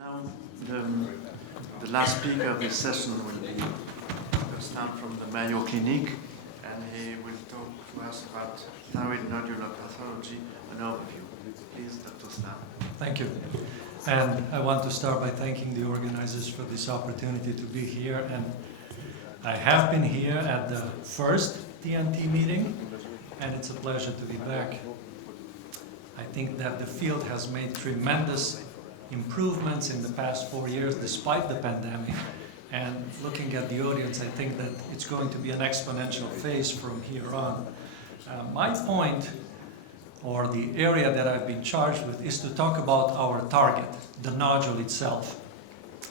Now, the last speaker of this session will start from the Mayo Clinic, and he will talk to us about Thyroid Nodular Pathology, an overview. Please, Dr. Stan. Thank you. And I want to start by thanking the organizers for this opportunity to be here. And I have been here at the first TNT meeting, and it's a pleasure to be back. I think that the field has made tremendous improvements in the past 4 years despite the pandemic. And looking at the audience, I think that it's going to be an exponential phase from here on. My point, or the area that I've been charged with, is to talk about our target, the nodule itself,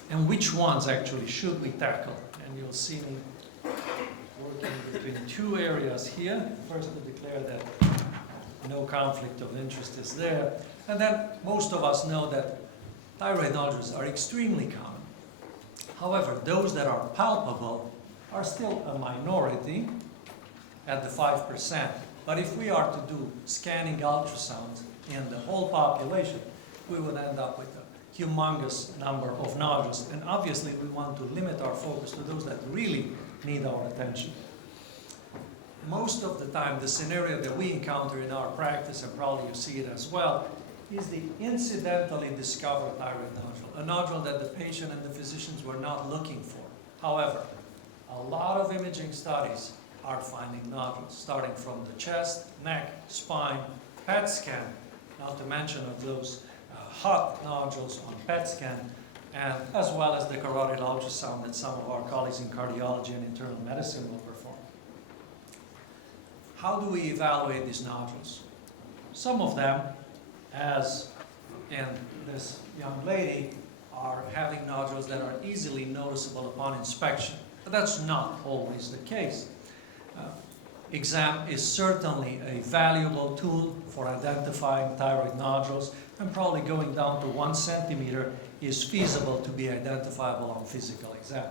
and which ones actually should we tackle. And you'll see me working between two areas here. First, to declare that no conflict of interest is there. And then most of us know that thyroid nodules are extremely common. However, those that are palpable are still a minority at the 5%. But if we are to do scanning ultrasounds in the whole population, we would end up with a humongous number of nodules. And obviously, we want to limit our focus to those that really need our attention. Most of the time, the scenario that we encounter in our practice, and probably you see it as well, is the incidentally discovered thyroid nodule, a nodule that the patient and the physicians were not looking for. However, a lot of imaging studies are finding nodules, starting from the chest, neck, spine, PET scan, not to mention of those hot nodules on PET scan, and as well as the carotid ultrasound that some of our colleagues in cardiology and internal medicine will perform. How do we evaluate these nodules? Some of them, as in this young lady, are having nodules that are easily noticeable upon inspection. But that's not always the case. Exam is certainly a valuable tool for identifying thyroid nodules, and probably going down to 1 centimeter is feasible to be identifiable on physical exam.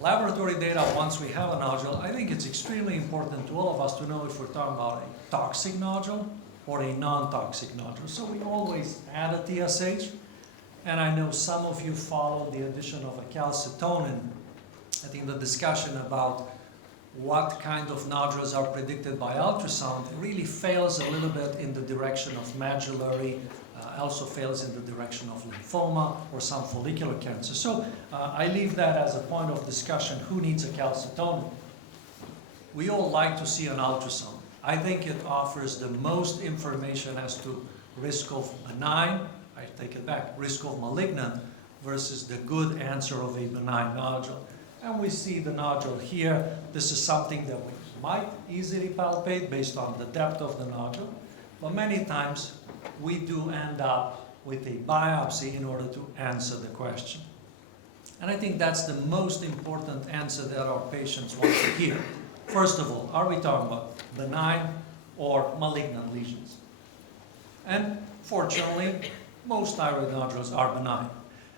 Laboratory data, once we have a nodule, I think it's extremely important to all of us to know if we're talking about a toxic nodule or a non-toxic nodule. So we always add a TSH, and I know some of you follow the addition of a calcitonin. I think the discussion about what kind of nodules are predicted by ultrasound really fails a little bit in the direction of medullary, also fails in the direction of lymphoma or some follicular cancer. So I leave that as a point of discussion. Who needs a calcitonin? We all like to see an ultrasound. I think it offers the most information as to risk of benign, I take it back, risk of malignant versus the good answer of a benign nodule. And we see the nodule here. This is something that we might easily palpate based on the depth of the nodule, but many times we do end up with a biopsy in order to answer the question. And I think that's the most important answer that our patients want to hear. First of all, are we talking about benign or malignant lesions? And fortunately, most thyroid nodules are benign.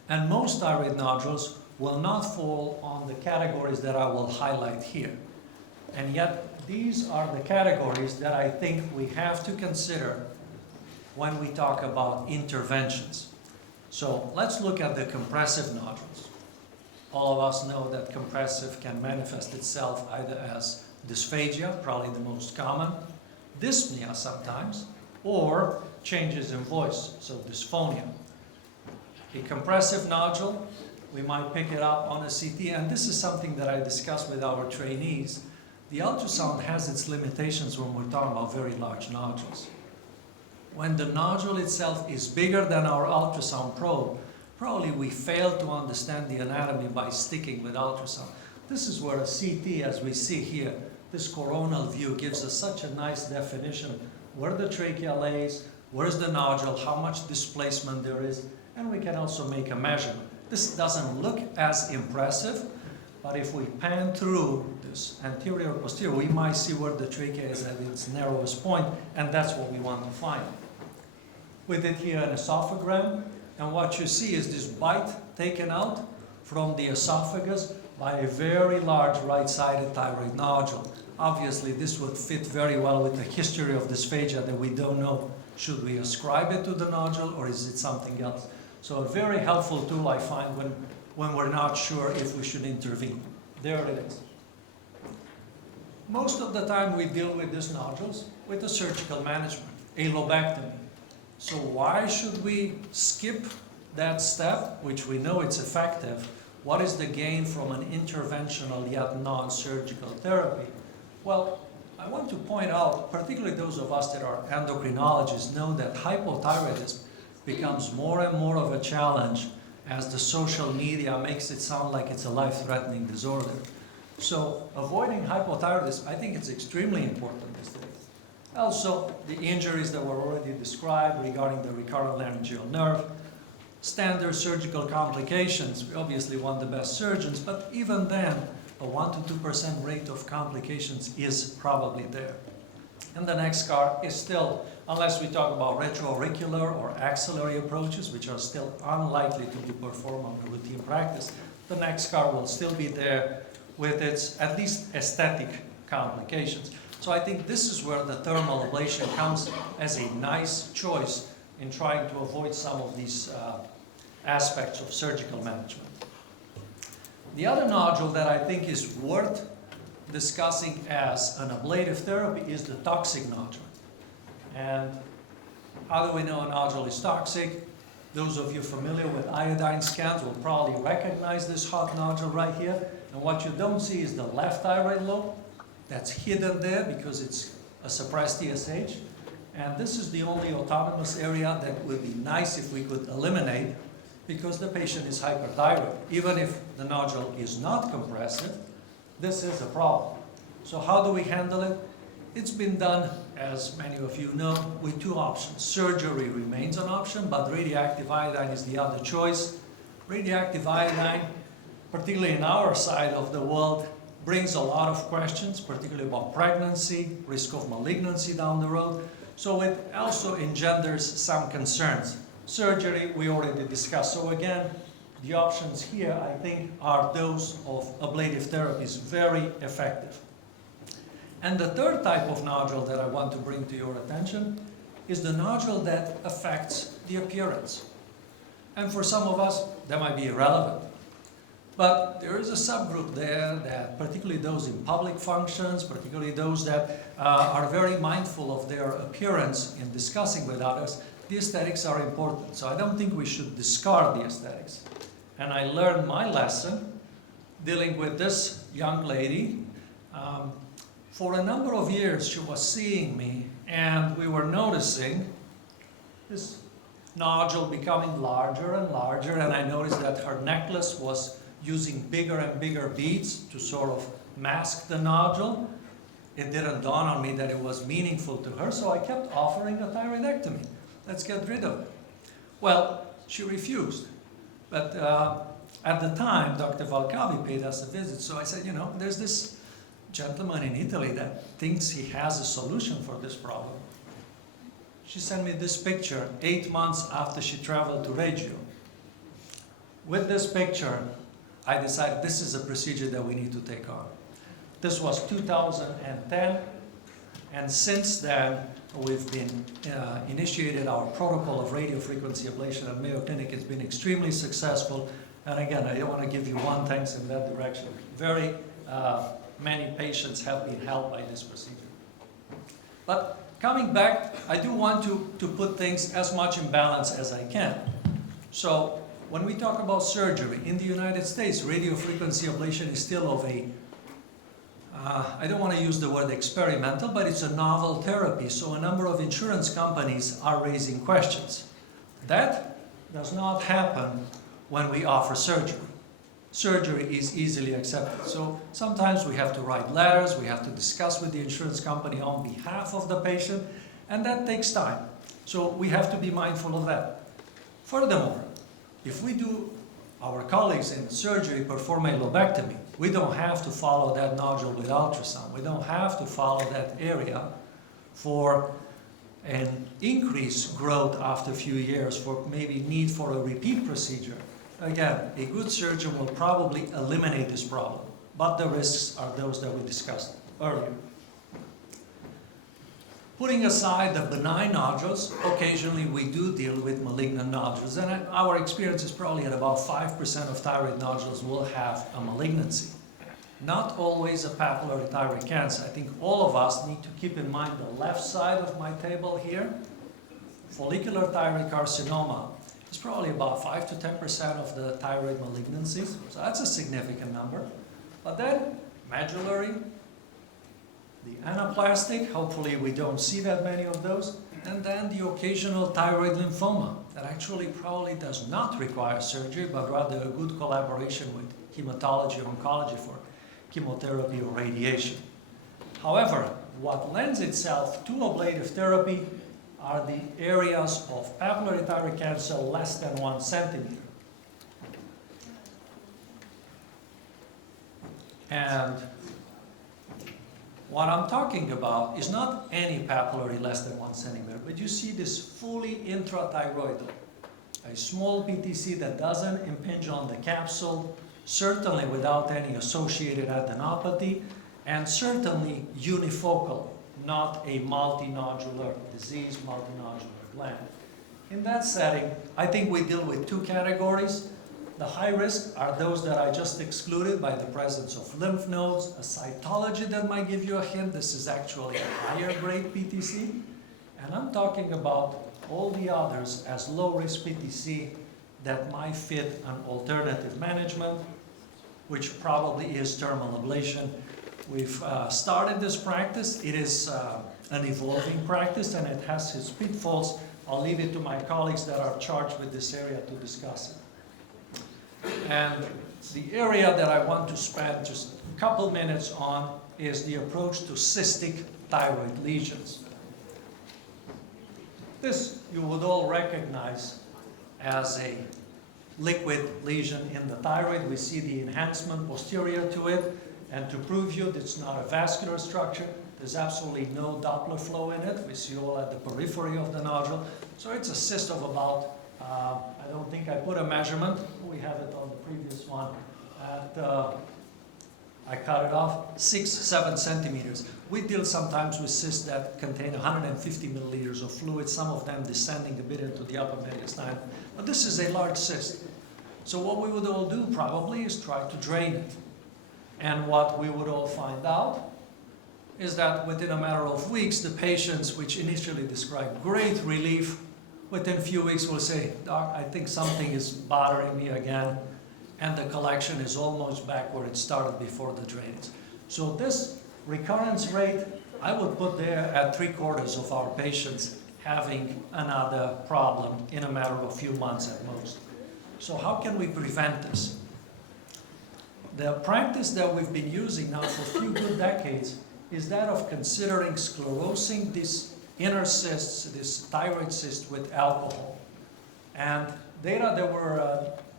And most thyroid nodules will not fall on the categories that I will highlight here. And yet, these are the categories that I think we have to consider when we talk about interventions. So let's look at the compressive nodules. All of us know that compressive can manifest itself either as dysphagia, probably the most common, dyspnea sometimes, or changes in voice, so dysphonia. A compressive nodule, we might pick it up on a CT, and this is something that I discuss with our trainees. The ultrasound has its limitations when we're talking about very large nodules. When the nodule itself is bigger than our ultrasound probe, probably we fail to understand the anatomy by sticking with ultrasound. This is where a CT, as we see here, this coronal view gives us such a nice definition where the trachea lays, where's the nodule, how much displacement there is, and we can also make a measurement. This doesn't look as impressive, but if we pan through this anterior posterior, we might see where the trachea is at its narrowest point, and that's what we want to find. We did here an esophagram, and what you see is this bite taken out from the esophagus by a very large right-sided thyroid nodule. Obviously, this would fit very well with the history of dysphagia that we don't know Should we ascribe it to the nodule or is it something else? So a very helpful tool I find when we're not sure if we should intervene. There it is. Most of the time we deal with these nodules with a surgical management, a lobectomy. So why should we skip that step, which we know it's effective? What is the gain from an interventional yet non-surgical therapy? Well, I want to point out, particularly those of us that are endocrinologists know that hypothyroidism becomes more and more of a challenge as the social media makes it sound like it's a life-threatening disorder. So avoiding hypothyroidism, I think it's extremely important these days. Also, the injuries that were already described regarding the recurrent laryngeal nerve, standard surgical complications. We obviously want the best surgeons, but even then, a 1 to 2% rate of complications is probably there. And the next scar is still, unless we talk about retroauricular or axillary approaches, which are still unlikely to be performed on a routine practice, the next scar will still be there with its at least aesthetic complications. So I think this is where the thermal ablation comes as a nice choice in trying to avoid some of these aspects of surgical management. The other nodule that I think is worth discussing as an ablative therapy is the toxic nodule. And how do we know a nodule is toxic? Those of you familiar with iodine scans will probably recognize this hot nodule right here. And what you don't see is the left thyroid lobe. That's hidden there because it's a suppressed TSH. And this is the only autonomous area that would be nice if we could eliminate because the patient is hyperthyroid. Even if the nodule is not compressive, this is a problem. So how do we handle it? It's been done, as many of you know, with two options. Surgery remains an option, but radioactive iodine is the other choice. Radioactive iodine, particularly in our side of the world, brings a lot of questions, particularly about pregnancy, risk of malignancy down the road. So it also engenders some concerns. Surgery, we already discussed. So again, the options here, I think, are those of ablative therapies, very effective. And the third type of nodule that I want to bring to your attention is the nodule that affects the appearance. And for some of us, that might be irrelevant. But there is a subgroup there that, particularly those in public functions, particularly those that are very mindful of their appearance in discussing with others, the aesthetics are important. So I don't think we should discard the aesthetics. And I learned my lesson dealing with this young lady. For a number of years, she was seeing me, and we were noticing this nodule becoming larger and larger, and I noticed that her necklace was using bigger and bigger beads to sort of mask the nodule. It didn't dawn on me that it was meaningful to her, so I kept offering a thyroidectomy. Let's get rid of it. Well, she refused. But at the time, Dr. Valcavi paid us a visit, so I said, you know, there's this gentleman in Italy that thinks he has a solution for this problem. She sent me this picture 8 months after she traveled to Reggio. With this picture, I decided this is a procedure that we need to take on. This was 2010, and since then, we've been initiated our protocol of radiofrequency ablation at Mayo Clinic. It's been extremely successful, and again, I want to give you one thanks in that direction. Very many patients have been helped by this procedure. But coming back, I do want to put things as much in balance as I can. So when we talk about surgery, in the United States, radiofrequency ablation is still of a, I don't want to use the word experimental, but it's a novel therapy. So a number of insurance companies are raising questions. That does not happen when we offer surgery. Surgery is easily accepted. So sometimes we have to write letters, we have to discuss with the insurance company on behalf of the patient, and that takes time. So we have to be mindful of that. Furthermore, if we do, our colleagues in surgery perform a lobectomy, we don't have to follow that nodule with ultrasound. We don't have to follow that area for an increased growth after a few years, for maybe need for a repeat procedure. Again, a good surgeon will probably eliminate this problem, but the risks are those that we discussed earlier. Putting aside the benign nodules, occasionally we do deal with malignant nodules, and our experience is probably at about 5% of thyroid nodules will have a malignancy. Not always a papillary thyroid cancer. I think all of us need to keep in mind the left side of my table here. Follicular thyroid carcinoma is probably about 5 to 10% of the thyroid malignancies, so that's a significant number. But then medullary, the anaplastic, hopefully we don't see that many of those, and then the occasional thyroid lymphoma that actually probably does not require surgery, but rather a good collaboration with hematology or oncology for chemotherapy or radiation. However, what lends itself to ablative therapy are the areas of papillary thyroid cancer less than 1 centimeter. And what I'm talking about is not any papillary less than 1 centimeter, but you see this fully intrathyroidal, a small PTC that doesn't impinge on the capsule, certainly without any associated adenopathy, and certainly unifocal, not a multinodular disease, multinodular gland. In that setting, I think we deal with 2 categories. The high risk are those that I just excluded by the presence of lymph nodes, a cytology that might give you a hint this is actually a higher grade PTC. And I'm talking about all the others as low risk PTC that might fit an alternative management, which probably is thermal ablation. We've started this practice. It is an evolving practice and it has its pitfalls. I'll leave it to my colleagues that are charged with this area to discuss it. And the area that I want to spend just a couple minutes on is the approach to cystic thyroid lesions. This you would all recognize as a liquid lesion in the thyroid. We see the enhancement posterior to it, and to prove you that it's not a vascular structure, there's absolutely no Doppler flow in it. We see all at the periphery of the nodule. So it's a cyst of about, I don't think I put a measurement, we have it on the previous one, I cut it off, 6-7 centimeters. We deal sometimes with cysts that contain 150 milliliters of fluid, some of them descending a bit into the upper mediastinum. But this is a large cyst. So what we would all do probably is try to drain it. And what we would all find out is that within a matter of weeks, the patients which initially describe great relief, within a few weeks will say, "Doc, I think something is bothering me again," and the collection is almost back where it started before the drainage. So this recurrence rate, I would put there at 3/4 of our patients having another problem in a matter of a few months at most. So how can we prevent this? The practice that we've been using now for a few good decades is that of considering sclerosing these inner cysts, this thyroid cyst, with alcohol. And data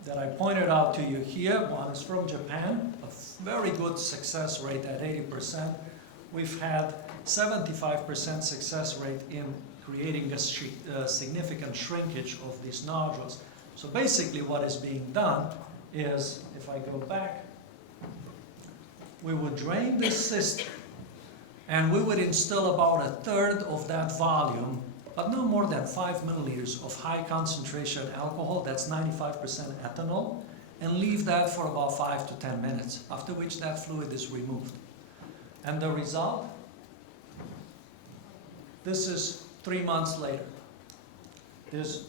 that I pointed out to you here, one is from Japan, a very good success rate at 80%. We've had 75% success rate in creating a significant shrinkage of these nodules. So basically what is being done is, if I go back, we would drain this cyst and we would instill about 1/3 of that volume, but no more than 5 milliliters of high concentration alcohol, that's 95% ethanol, and leave that for about 5 to 10 minutes, after which that fluid is removed. And the result? This is 3 months later. There's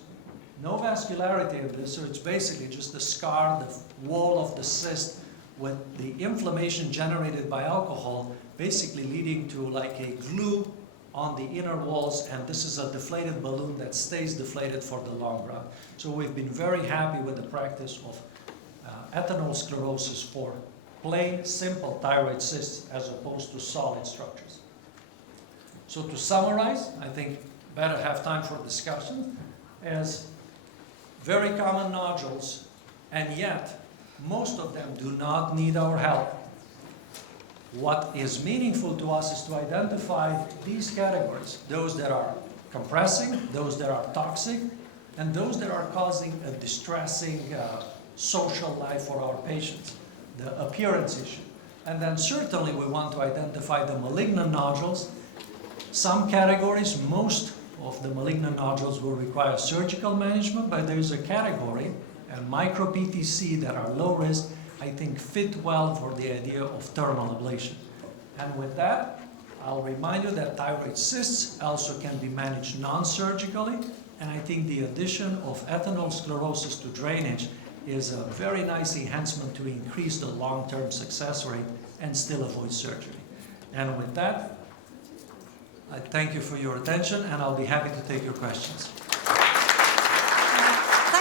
no vascularity in this, so it's basically just the scar, the wall of the cyst, with the inflammation generated by alcohol basically leading to like a glue on the inner walls, and this is a deflated balloon that stays deflated for the long run. So we've been very happy with the practice of ethanol sclerosis for plain, simple thyroid cysts as opposed to solid structures. So to summarize, I think better have time for discussion, as very common nodules, and yet most of them do not need our help. What is meaningful to us is to identify these categories, those that are compressing, those that are toxic, and those that are causing a distressing social life for our patients, the appearance issue. And then certainly we want to identify the malignant nodules Some categories, most of the malignant nodules will require surgical management, but there is a category, and micro-PTC that are low risk, I think fit well for the idea of thermal ablation. And with that, I'll remind you that thyroid cysts also can be managed non-surgically, and I think the addition of atherosclerosis to drainage is a very nice enhancement to increase the long-term success rate and still avoid surgery. And with that, I thank you for your attention, and I'll be happy to take your questions.